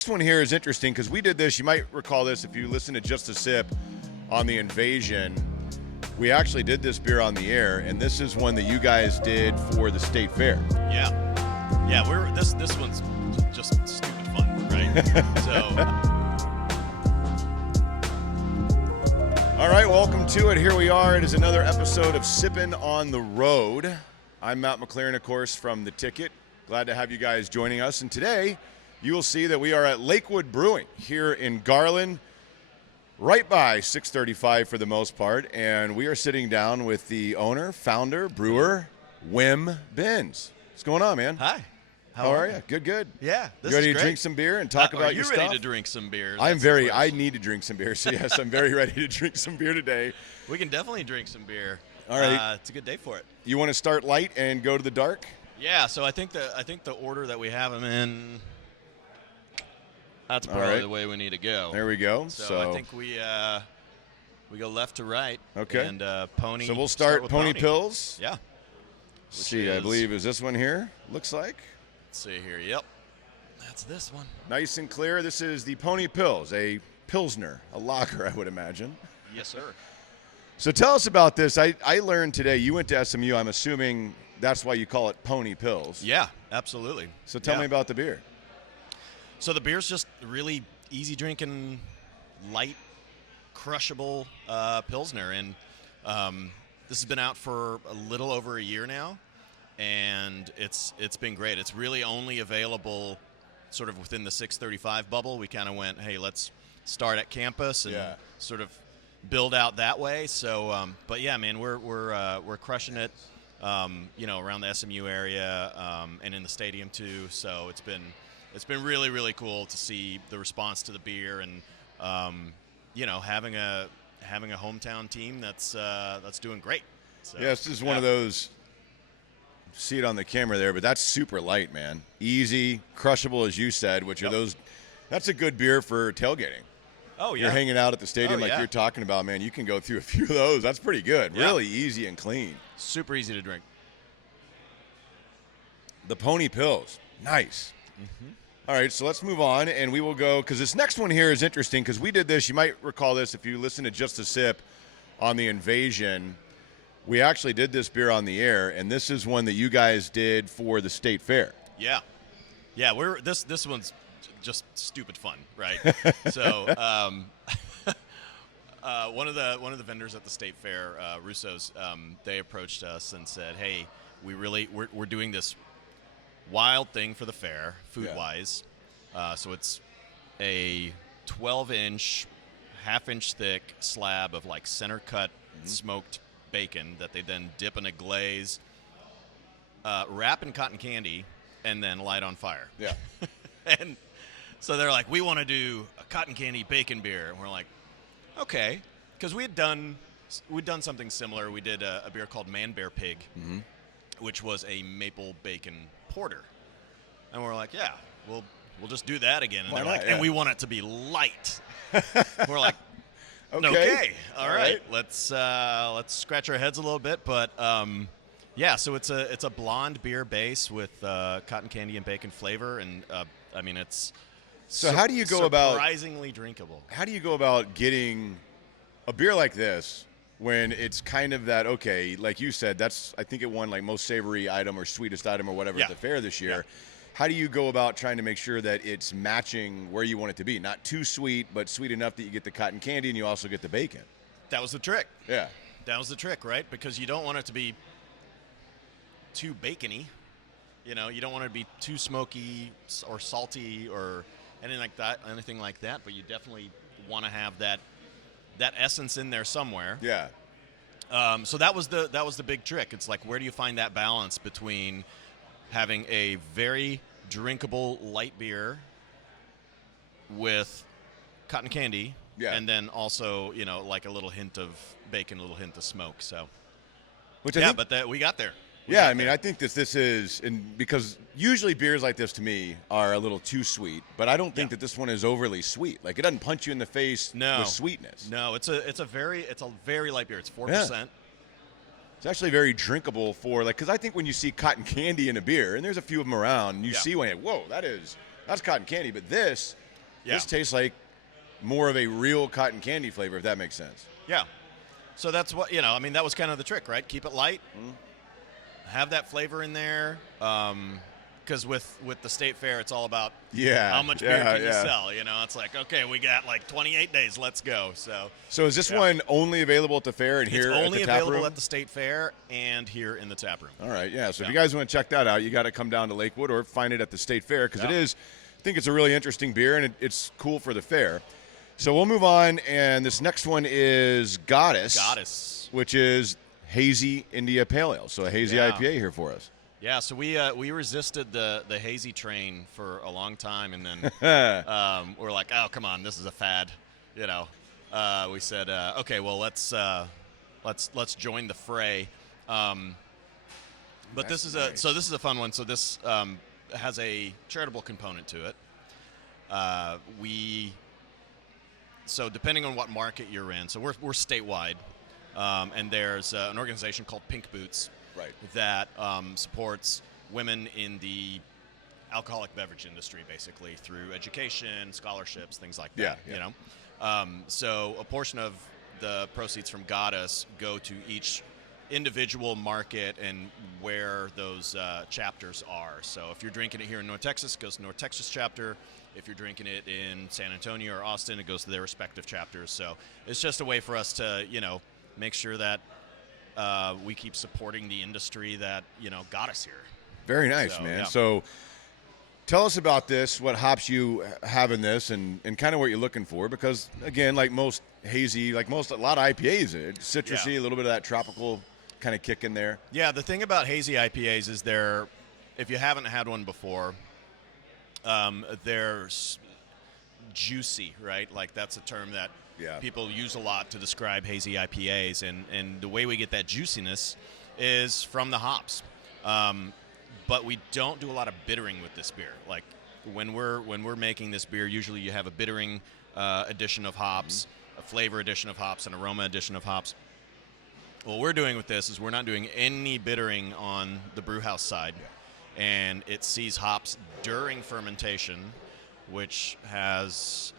This one here is interesting because we did this. You might recall this if you listen to Just a Sip on the Invasion. We actually did this beer on the air, and this is one that you guys did for the state fair. Yeah, this one's just stupid fun, right? So, all right, welcome to it. Here we are. It is another episode of Sippin on the Road. I'm Matt McClearin, of course, from The Ticket. Glad to have you guys joining us. And today, you will see that we are at Lakewood Brewing here in Garland, right by 635 for the most part. And we are sitting down with the owner, founder, brewer, Wim Benz. What's going on, man? hi. How are you? Good. Yeah, this You ready is to great. drink some beer and talk about your stuff? Are you ready to drink some beer? I need to drink some beer. So, yes, I'm very ready to drink some beer today. We can definitely drink some beer. All right. It's a good day for it. You want to start light and go to the dark? Yeah, so I think the order that we have them in, that's All probably right. the way we need to go. There we go. So I think we go left to right. Okay. And Pony. So we'll start with Pony Pills. Yeah. Let's see, I believe is this one here. Looks like. Let's see here. Yep. That's this one. Nice and clear. This is the Pony Pills, a Pilsner, a lager, I would imagine. Yes, sir. So tell us about this. I learned today, you went to SMU. I'm assuming that's why you call it Pony Pills. Yeah, absolutely. So tell me about the beer. So the beer's just really easy drinking, light, crushable Pilsner. And this has been out for a little over a year now, and it's been great. It's really only available sort of within the 635 bubble. We kind of went, hey, let's start at campus and sort of build out that way. So, but yeah, man, we're crushing it, around the SMU area and in the stadium too. So it's been really, really cool to see the response to the beer and, having a hometown team that's doing great. So, Yeah, this is one of those, see it on the camera there, but that's super light, man. Easy, crushable, as you said, which are those, that's a good beer for tailgating. Oh, yeah. You're hanging out at the stadium like you're talking about, man. You can go through a few of those. That's pretty good. Yeah. Really easy and clean. Super easy to drink. The Pony Pills. Nice. Mm-hmm. All right, so let's move on, and we will go, because this next one here is interesting, because we did this. You might recall this if you listen to Just a Sip on the Invasion. We actually did this beer on the air, and this is one that you guys did for the state fair. Yeah. This one's just stupid fun, right? So one of the vendors at the state fair, Russo's, they approached us and said, hey, we're doing this wild thing for the fair, food-wise. So it's a 12-inch, half-inch thick slab of like center-cut smoked bacon that they then dip in a glaze, wrap in cotton candy, and then light on fire. Yeah. And so they're like, we want to do a cotton candy bacon beer. And we're like, okay. Because we'd done something similar. We did a beer called Man Bear Pig, which was a maple bacon porter. And we're like, yeah, we'll just do that again. And Why they're not? like, Yeah. and we want it to be light. We're like, Okay. okay. All right. Let's scratch our heads a little bit. But so it's a blonde beer base with cotton candy and bacon flavor, and it's how do you go about surprisingly drinkable? How do you go about getting a beer like this when it's kind of that, okay, like you said, that's, I think it won like most savory item or sweetest item or whatever at the fair this year. Yeah. How do you go about trying to make sure that it's matching where you want it to be? Not too sweet, but sweet enough that you get the cotton candy and you also get the bacon. That was the trick. Yeah. That was the trick, right? Because you don't want it to be too bacony. You don't want it to be too smoky or salty or anything like that. But you definitely want to have that essence in there somewhere. Yeah. So that was the big trick. It's like, where do you find that balance between having a very drinkable light beer with cotton candy, and then also like a little hint of bacon, a little hint of smoke. So, we got there. I think this is, and because usually beers like this to me are a little too sweet, but I don't think that this one is overly sweet. Like, it doesn't punch you in the face with sweetness. No, it's a very light beer. It's 4%. It's actually very drinkable for, like, because I think when you see cotton candy in a beer, and there's a few of them around, and you see one, whoa, that's cotton candy. But this, Yeah. This tastes like more of a real cotton candy flavor, if that makes sense. Yeah. So that's what, I mean, that was kind of the trick, right? Keep it light, have that flavor in there. Because with the state fair, it's all about how much beer can you sell. It's like, okay, we got like 28 days, let's go. So is this one only available at the fair and here at the tap room? It's only available at the state fair and here in the tap room. All right, yeah. So if you guys want to check that out, you got to come down to Lakewood or find it at the state fair because it is. I think it's a really interesting beer and it's cool for the fair. So we'll move on, and this next one is Goddess, which is hazy India Pale Ale. So a hazy IPA here for us. Yeah, so we resisted the hazy train for a long time, and then we're like, oh, come on, this is a fad, We said, okay, well let's join the fray. But this is a fun one. So this has a charitable component to it. So depending on what market you're in, so we're statewide, and there's an organization called Pink Boots. Right. That supports women in the alcoholic beverage industry, basically through education, scholarships, things like that. So a portion of the proceeds from Goddess go to each individual market and where those chapters are. So if you're drinking it here in North Texas, it goes to North Texas chapter. If you're drinking it in San Antonio or Austin, it goes to their respective chapters. So it's just a way for us to, make sure that we keep supporting the industry that, got us here. Very nice, man. So tell us about this, what hops you have in this, and kind of what you're looking for. Because, again, like most hazy, a lot of IPAs, it's citrusy, a little bit of that tropical kind of kick in there. Yeah, the thing about hazy IPAs is if you haven't had one before, they're juicy, right? Like that's a term that people use a lot to describe hazy IPAs, and the way we get that juiciness is from the hops. But we don't do a lot of bittering with this beer. Like when we're making this beer, usually you have a bittering addition of hops, a flavor addition of hops, an aroma addition of hops. What we're doing with this is we're not doing any bittering on the brew house side, and it sees hops during fermentation, which has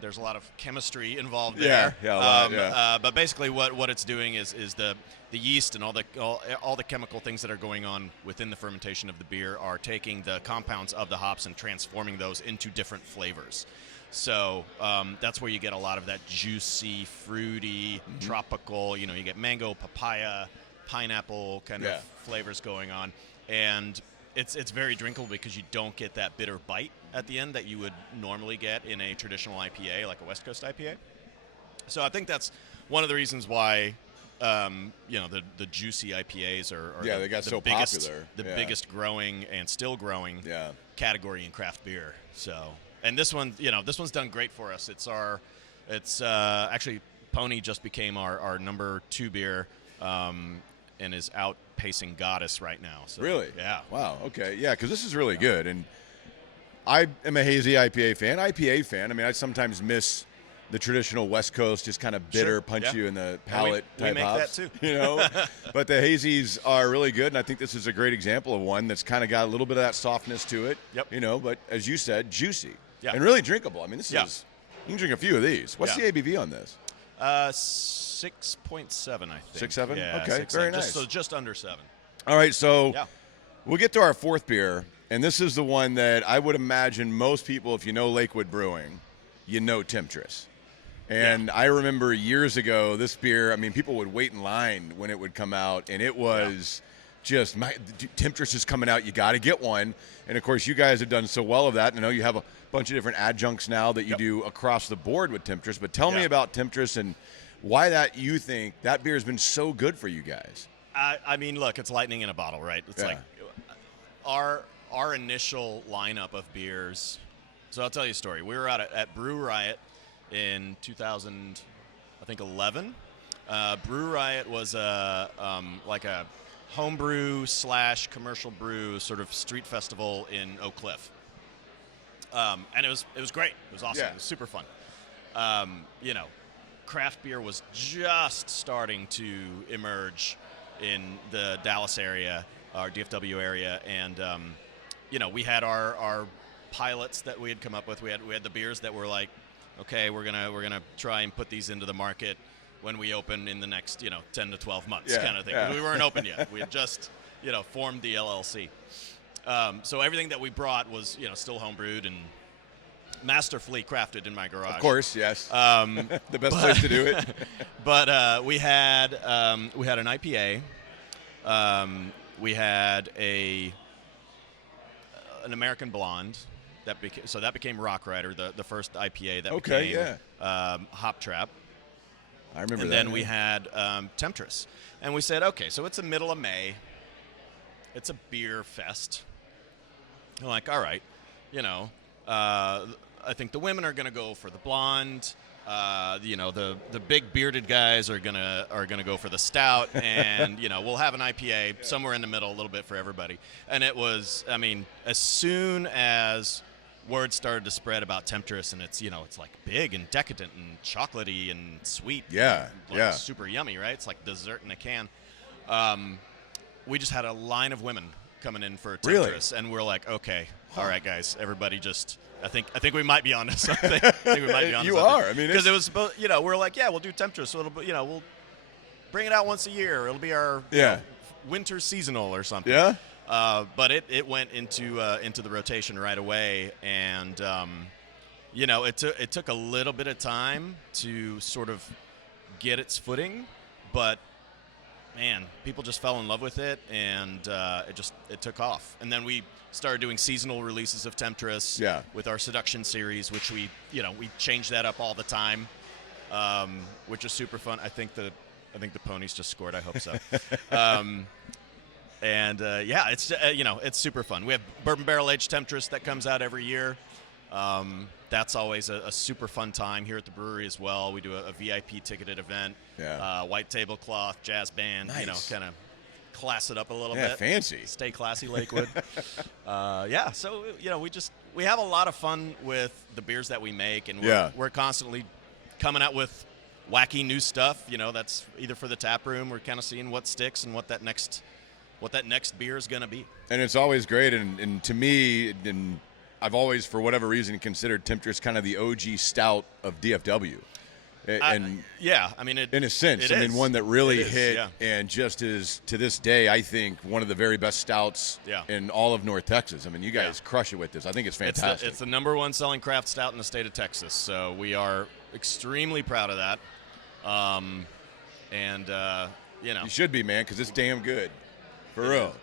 there's a lot of chemistry involved there. But basically, what it's doing is the yeast and all the chemical things that are going on within the fermentation of the beer are taking the compounds of the hops and transforming those into different flavors. So that's where you get a lot of that juicy, fruity, tropical. You get mango, papaya, pineapple kind of flavors going on, and it's very drinkable because you don't get that bitter bite at the end that you would normally get in a traditional IPA, like a West Coast IPA. So I think that's one of the reasons why the juicy IPAs are they got so popular. The biggest growing and still growing category in craft beer. So, and this one, this one's done great for us. It's actually Pony just became our number 2 beer. And is outpacing Goddess right now. So, really? Yeah. Wow. Okay. Yeah, because this is really good. And I am a hazy IPA fan. I mean, I sometimes miss the traditional West Coast, just kind of bitter, punch you in the palate type hops. We make that too. But the hazies are really good, and I think this is a great example of one that's kind of got a little bit of that softness to it. Yep. But as you said, juicy and really drinkable. I mean, this is you can drink a few of these. What's the ABV on this? 6.7, I think. 6.7? Yeah, okay, 6, very nice. So just under 7. All right, so we'll get to our 4th beer, and this is the one that I would imagine most people, if you know Lakewood Brewing, you know Temptress. And I remember years ago, this beer, I mean, people would wait in line when it would come out, and it was just, Temptress is coming out, you got to get one. And, of course, you guys have done so well of that. And I know you have a bunch of different adjuncts now that you do across the board with Temptress. But tell me about Temptress and why that you think that beer has been so good for you guys. I mean, look, it's lightning in a bottle, right? It's like our initial lineup of beers. So I'll tell you a story. We were out at Brew Riot in 2011. Brew Riot was like a homebrew / commercial brew sort of street festival in Oak Cliff. And it was great. It was awesome. It was super fun. Craft beer was just starting to emerge in the Dallas area, our DFW area, and we had our pilots that we had come up with. We had the beers that were like, okay, we're gonna try and put these into the market when we open in the next 10 to 12 months kind of thing. Yeah. We weren't open yet. We had just formed the LLC. So everything that we brought was still homebrewed and masterfully crafted in my garage. Of course, yes. The best place to do it. But we had an IPA. We had an American Blonde that became Rock Rider, the first IPA that became Hop Trap. I remember and that. And then we had Temptress. And we said, okay, so it's the middle of May. It's a beer fest. I'm like, all right, I think the women are going to go for the blonde. The big bearded guys are gonna go for the stout, and we'll have an IPA somewhere in the middle, a little bit for everybody. And it was, as soon as word started to spread about Temptress, and it's like big and decadent and chocolatey and sweet, super yummy, right? It's like dessert in a can. We just had a line of women coming in for Temptress, and we're like, okay, all right, guys, everybody, just. I think we might be onto something. I think we might be onto you something. are. Because it was supposed. We're like, yeah, we'll do Temptress. So we'll bring it out once a year. It'll be our winter seasonal or something. Yeah. But it went into the rotation right away, and it took a little bit of time to sort of get its footing, but man, people just fell in love with it, and it took off. And then we started doing seasonal releases of Temptress with our Seduction series, which we change that up all the time, which is super fun. I think the ponies just scored. I hope so. It's super fun. We have bourbon barrel aged Temptress that comes out every year. That's always a super fun time here at the brewery as well. We do a VIP ticketed event, white tablecloth, jazz band, nice. Kind of class it up a little bit. Yeah, fancy. Stay classy, Lakewood. So we have a lot of fun with the beers that we make, and we're constantly coming out with wacky new stuff. That's either for the tap room. We're kind of seeing what sticks and what that next beer is going to be. And it's always great, and to me, I've always, for whatever reason, considered Temptress kind of the OG stout of DFW. In a sense, one that really hit and just is, to this day, I think, one of the very best stouts in all of North Texas. You guys crush it with this. I think it's fantastic. It's the number one selling craft stout in the state of Texas, so we are extremely proud of that. You should be, man, because it's damn good. For real.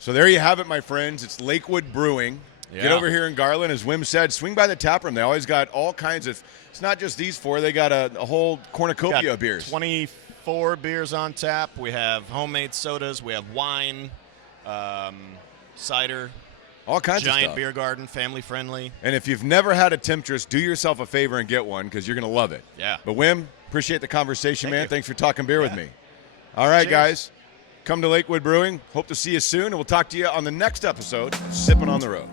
So there you have it, my friends. It's Lakewood Brewing. Yeah. Get over here in Garland. As Wim said, swing by the tap room. They always got all kinds of – it's not just these four. They got a whole cornucopia of beers. 24 beers on tap. We have homemade sodas. We have wine, cider. All kinds of stuff. Giant beer garden, family-friendly. And if you've never had a Temptress, do yourself a favor and get one because you're going to love it. Yeah. But, Wim, appreciate the conversation, man. You. Thanks for talking beer with me. All right, guys. Come to Lakewood Brewing. Hope to see you soon, and we'll talk to you on the next episode of Sippin' on the Road.